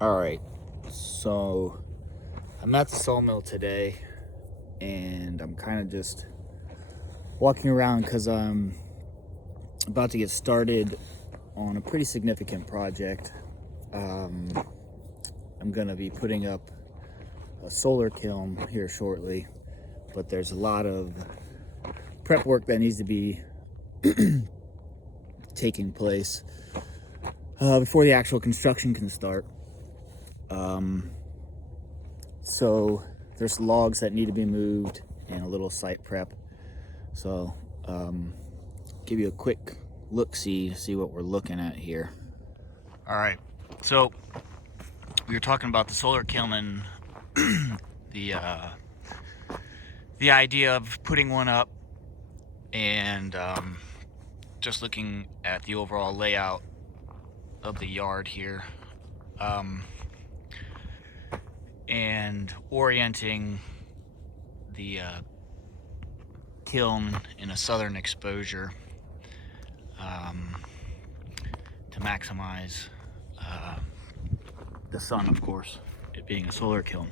All right, so I'm at the sawmill today, and I'm kind of just walking around because I'm about to get started on a pretty significant project. I'm gonna be putting up a solar kiln here shortly, but there's a lot of prep work that needs to be taking place before the actual construction can start. So there's logs that need to be moved and a little site prep. So give you a quick look-see, see what we're looking at here. All right, so we were talking about the solar kiln and the idea of putting one up, and just looking at the overall layout of the yard here, and orienting the kiln in a southern exposure to maximize the sun, of course, it being a solar kiln.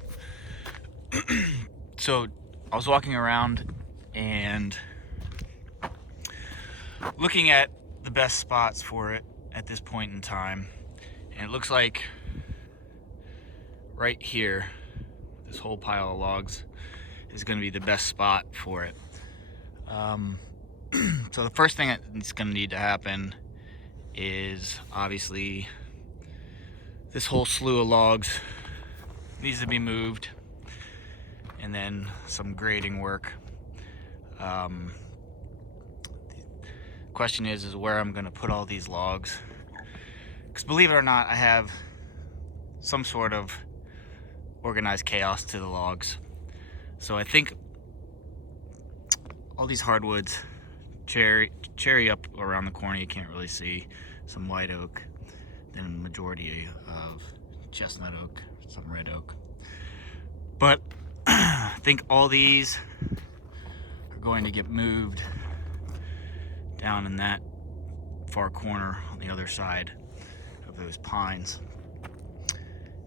So I was walking around and looking at the best spots for it at this point in time, and it looks like right here, this whole pile of logs is going to be the best spot for it. So the first thing that's going to need to happen is obviously this whole slew of logs needs to be moved, and then some grading work. The question is where I'm going to put all these logs, because believe it or not, I have some sort of organized chaos to the logs. So I think all these hardwoods, cherry up around the corner, you can't really see, some white oak, then a majority of chestnut oak, some red oak. But I think all these are going to get moved down in that far corner on the other side of those pines.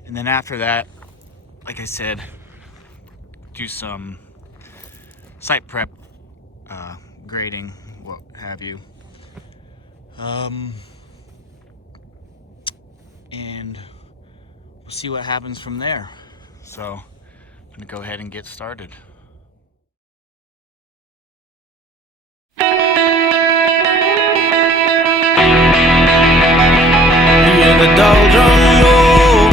And then after that, like I said, do some site prep, grading, what have you. And we'll see what happens from there. So I'm gonna go ahead and get started. Hear the doldrum roll,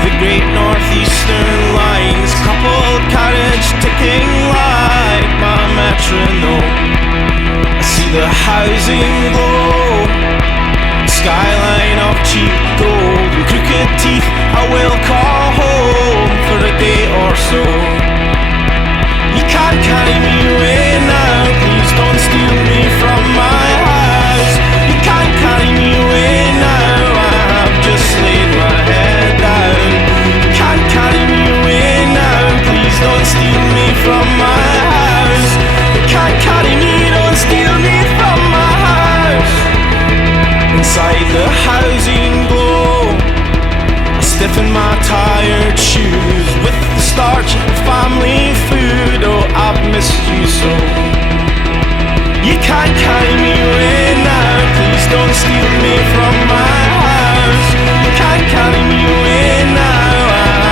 the great northeastern lines, coupled cottage ticking like my metronome. I see the housing glow, skyline of cheap gold, and crooked teeth I will call home for a day or so. You can't carry me away now, please don't steal me from my house. You can't carry me away now, I have just laid my head down. You can't carry me away now, please don't steal me from my house. You can't carry me, don't steal me from my house. Inside the housing glow, I stiffen my tired shoes with the starch of family food. Oh, I've missed you so. You can't carry me away now, please don't steal me from my house. You can't carry me away now,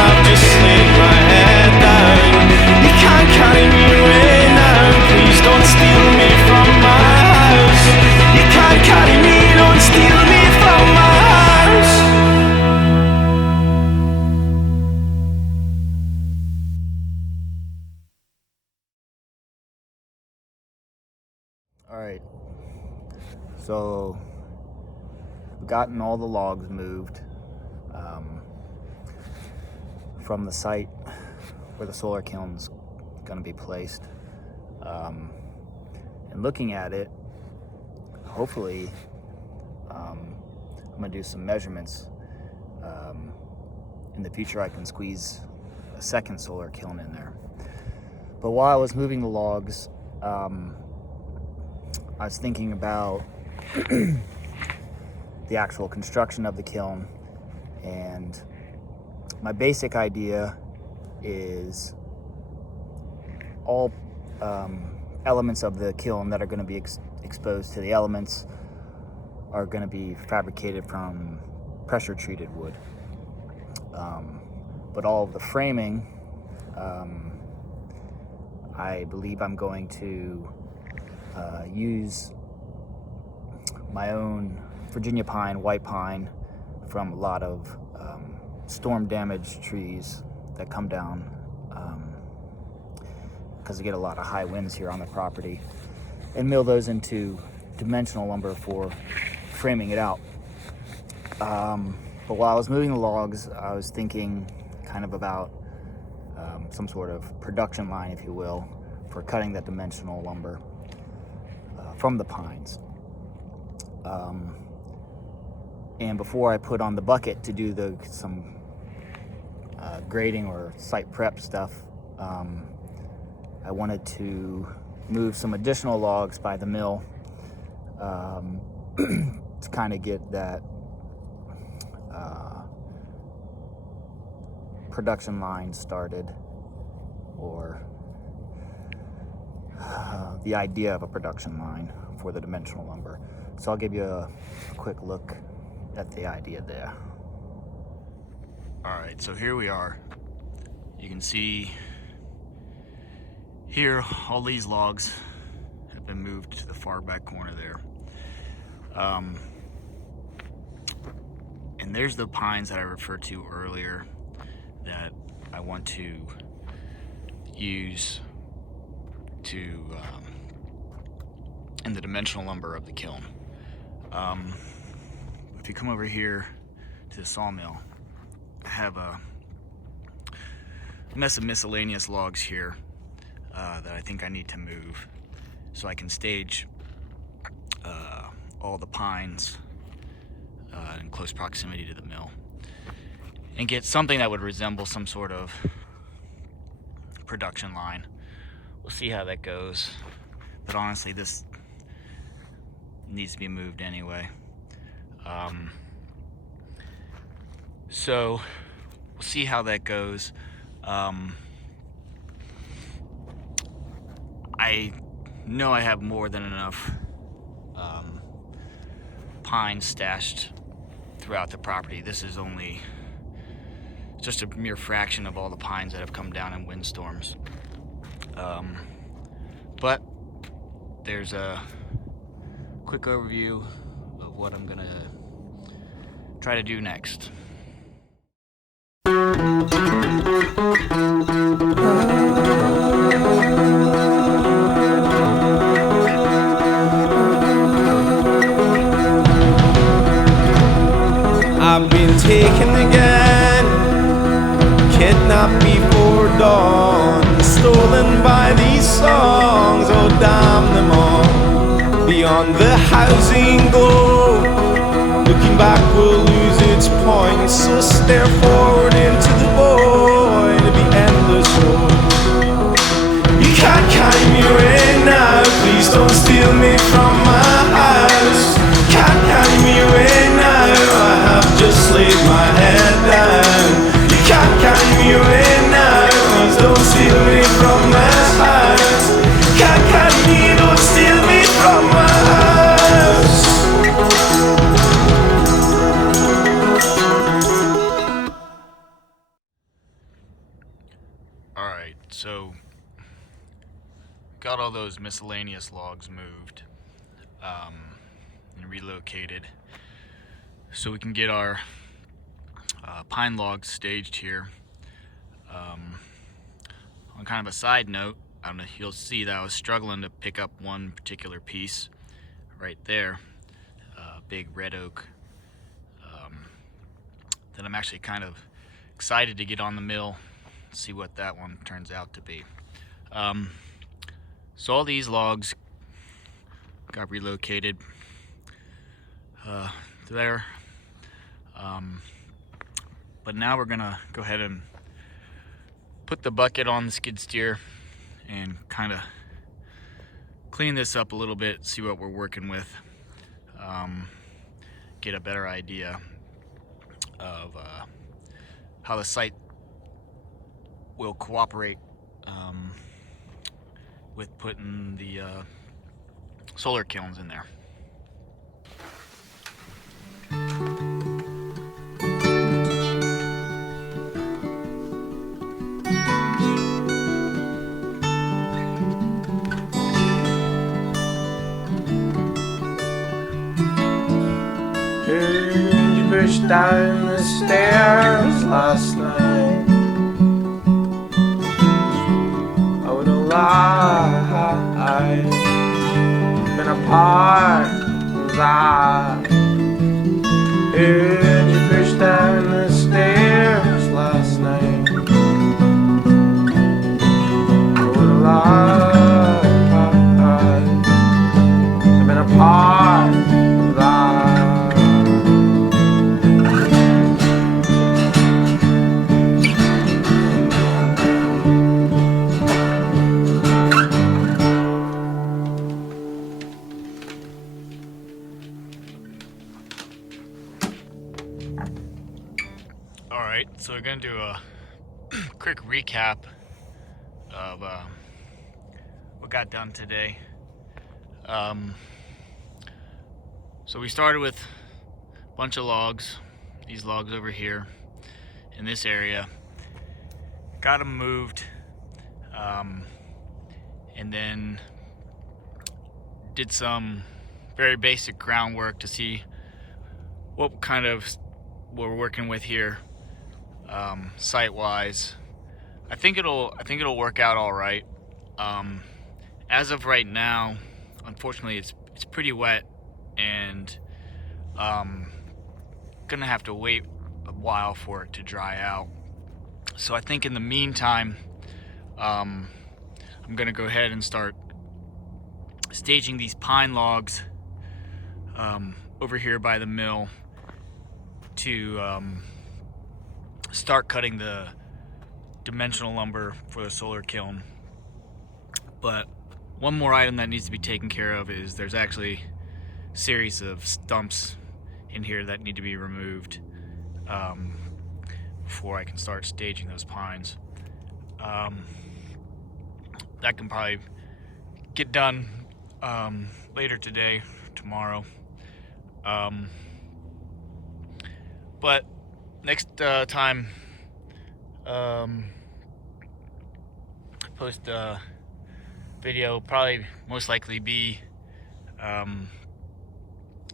I've just laid my head down. You can't carry me away now, please don't steal me from my house. You can't carry me, don't steal me from my house. All right, so we've gotten all the logs moved from the site where the solar kiln's going to be placed, and looking at it, hopefully I'm going to do some measurements. In the future I can squeeze a second solar kiln in there. But while I was moving the logs, I was thinking about the actual construction of the kiln And my basic idea is all elements of the kiln that are going to be exposed to the elements are going to be fabricated from pressure treated wood. But all of the framing, I believe I'm going to use my own Virginia pine, white pine, from a lot of storm damaged trees that come down because we get a lot of high winds here on the property, and mill those into dimensional lumber for framing it out. But while I was moving the logs, I was thinking kind of about some sort of production line, if you will, for cutting that dimensional lumber from the pines. And before I put on the bucket to do some grading or site prep stuff, I wanted to move some additional logs by the mill to kind of get that production line started, or the idea of a production line for the dimensional lumber. So I'll give you a quick look at the idea there. All right, so here we are. You can see here all these logs have been moved to the far back corner there. And there's the pines that I referred to earlier that I want to use to in the dimensional lumber of the kiln. If you come over here to the sawmill, I have a mess of miscellaneous logs here that I think I need to move so I can stage all the pines in close proximity to the mill and get something that would resemble some sort of production line. We'll see how that goes, but honestly this needs to be moved anyway. So we'll see how that goes. I know I have more than enough pine stashed throughout the property. This is only just a mere fraction of all the pines that have come down in windstorms. But there's a quick overview of what I'm gonna try to do next. I've been taken again, kidnapped before dawn, stolen by these songs, oh damn them all. Beyond the housing glow, looking back will lose its point, so stare forward into the void of the endless road. You can't carry me away now, please don't steal me from my house. Can't carry me away now, I have just laid my head down. You can't carry me away now, please don't steal me from my house. Can't carry me, don't steal me from my house. Alright, so got all those miscellaneous logs moved and relocated so we can get our pine logs staged here. On kind of a side note, I don't know, you'll see that I was struggling to pick up one particular piece right there, big red oak, that I'm actually kind of excited to get on the mill, see what that one turns out to be. So all these logs got relocated there, but now we're gonna go ahead and put the bucket on the skid steer and kind of clean this up a little bit, see what we're working with, get a better idea of how the site will cooperate with putting the solar kilns in there. Heard you push down the stairs last night. I wouldn't lie, been a part of that. Heard you push down the stairs last night. I wouldn't lie, been a part of that. Alright, so we're going to do a quick recap of what got done today. So we started with a bunch of logs, these logs over here in this area. Got them moved, and then did some very basic groundwork to see what kind of we're working with here. Site-wise, I think it'll work out all right. As of right now, unfortunately, it's pretty wet, and gonna have to wait a while for it to dry out. So I think in the meantime, I'm gonna go ahead and start staging these pine logs over here by the mill to start cutting the dimensional lumber for the solar kiln. But one more item that needs to be taken care of is there's actually a series of stumps in here that need to be removed before I can start staging those pines. That can probably get done later today, tomorrow. But next time post a video will probably most likely be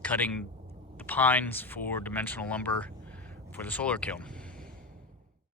cutting the pines for dimensional lumber for the solar kiln.